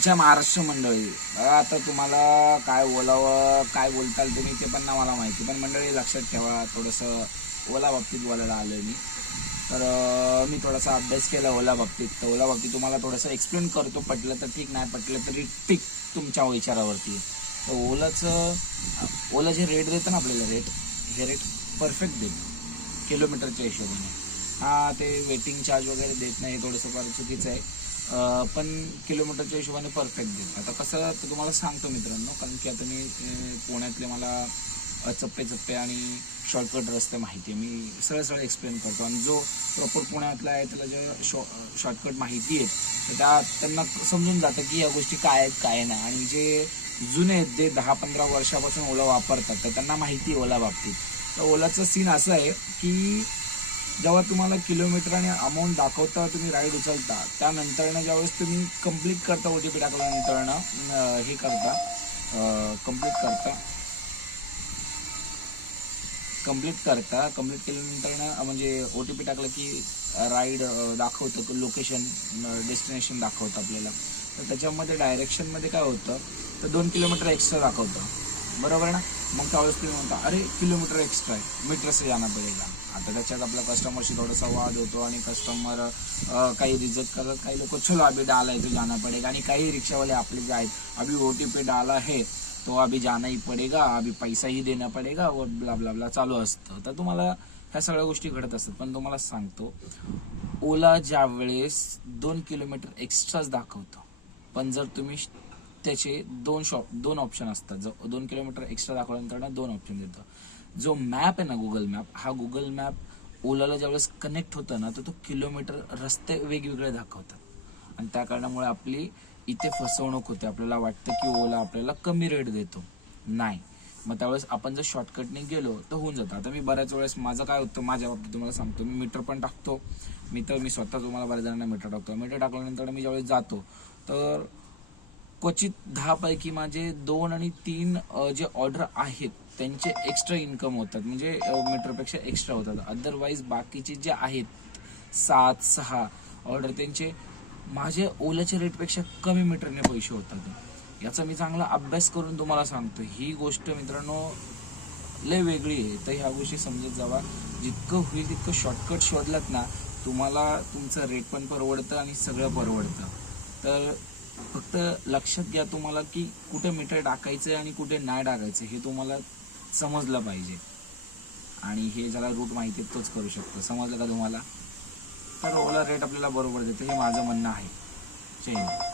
जय महाराष्ट्र मंडळी. आता तुम्हाला काय बोलावं, काय बोलताल तुम्ही ते पण ना मला माहिती, पण मंडळी लक्षात ठेवा, थोडंसं ओला बाबतीत बोलायला आलोय मी. तर मी थोडासा अभ्यास केला ओला बाबतीत. तर ओला बाबतीत तुम्हाला थोडंसं एक्सप्लेन करतो. पटलं तर ठीक, नाही पटलं तरी ठीक, तुमच्या विचारावरती. तर ओला जे रेट देतं ना आपल्याला, हे रेट परफेक्ट देतं किलोमीटरच्या हिशोबाने. ते वेटिंग चार्ज वगैरे देत नाही, थोडंसं फार चुकीचं आहे. पण किलोमीटरच्या हिशोबाने परफेक्ट देत. आता कसं तर तुम्हाला सांगतो मित्रांनो, कारण की आता मी पुण्यातले मला चप्पे आणि शॉर्टकट रस्ते माहिती आहे. मी सरळ एक्सप्लेन करतो, आणि जो प्रॉपर पुण्यातला आहे त्याला जे शॉर्टकट माहिती आहे तर त्यांना समजून जातं की या गोष्टी काय आहेत काय नाही. आणि जे जुने आहेत ते 10-15 वर्षापासून ओला वापरतात तर त्यांना माहिती आहे ओला बाबतीत. तर ओलाचं सीन असं आहे की जेव्हा तुम्हाला किलोमीटर आणि अमाऊंट दाखवता, तुम्ही राईड उचलता, त्यानंतर ज्यावेळेस तुम्ही कंप्लीट करता, OTP टाकल्यानंतर हे करता, कंप्लीट केल्यानंतर म्हणजे OTP टाकलं की राईड दाखवतं, लोकेशन डेस्टिनेशन दाखवतं आपल्याला. तर त्याच्यामध्ये डायरेक्शनमध्ये काय होतं तर 2 किलोमीटर एक्स्ट्रा दाखवतं, बरोबर ना. मग त्यावेळेस तुम्ही म्हणता अरे किलोमीटर एक्स्ट्रा आहे, मीटर से जाना पडेगा. आता त्याच्यात आपला कस्टमरशी थोडासा वाद होतो, आणि कस्टमर काही रिजेक्ट करतात, काही लोक चलो अभी डाला है तो जाना पडेगा, आणि काही रिक्षावाले आपले जे आहेत अभी OTP डाला है तो अभी जाना ही पडेगा, अभी पैसा ही देना पडेगा, व ब्ला ब्ला ब्ला चालू असतं. तर तुम्हाला ह्या सगळ्या गोष्टी घडत असतात. पण तुम्हाला सांगतो, ओला ज्या वेळेस 2 किलोमीटर एक्स्ट्राच दाखवतं, पण जर तुम्ही त्याचे दोन ऑप्शन असतात. जो 2 किलोमीटर एक्स्ट्रा दाखवल्यानंतर 2 ऑप्शन देतं. जो मॅप आहे ना गुगल मॅप, हा गुगल मॅप ओलाला ज्यावेळेस कनेक्ट होतं ना, तर तो किलोमीटर रस्ते वेगवेगळे दाखवतात, आणि त्या कारणामुळे आपली इथे फसवणूक होते. आपल्याला वाटतं की ओला आपल्याला कमी रेट देतो, नाही. मग त्यावेळेस आपण जर शॉर्टकटने गेलो तर होऊन जातं. आता मी बऱ्याच वेळेस माझं काय होतं, माझ्या बाबतीत तुम्हाला सांगतो, मी मीटर पण टाकतो. मी स्वतः तुम्हाला बऱ्याच जणांना मीटर टाकतो. मीटर टाकल्यानंतर मी ज्यावेळेस जातो तर क्वचित 10 पैकी माझे 2 आणि 3 जे ऑर्डर आहेत त्यांचे एक्स्ट्रा इन्कम होतात, म्हणजे मीटरपेक्षा एक्स्ट्रा होतात. अदरवाईज बाकीचे जे आहेत 7-6 ऑर्डर त्यांचे माझे ओल्याच्या रेटपेक्षा कमी मीटरने पैसे होतात. याचा मी चांगला अभ्यास करून तुम्हाला सांगतो. ही गोष्ट मित्रांनो लय वेगळी आहे. तर ह्या गोष्टी समजत जावा. जितकं होईल तितकं शॉर्टकट शोधलात ना, तुम्हाला तुमचं रेट पण परवडतं आणि सगळं परवडतं. तर फक्त लक्षात घ्या तुम्हाला की कुठे मीटर टाकायचं आणि कुठे नाही टाकायचं हे तुम्हाला समजलं पाहिजे. आणि हे ज्याला रूट माहिती तोच करू शकतो. समजलं का तुम्हाला? तर ओला रेट आपल्याला बरोबर देतं, हे माझं म्हणणं आहे. जय हिंद.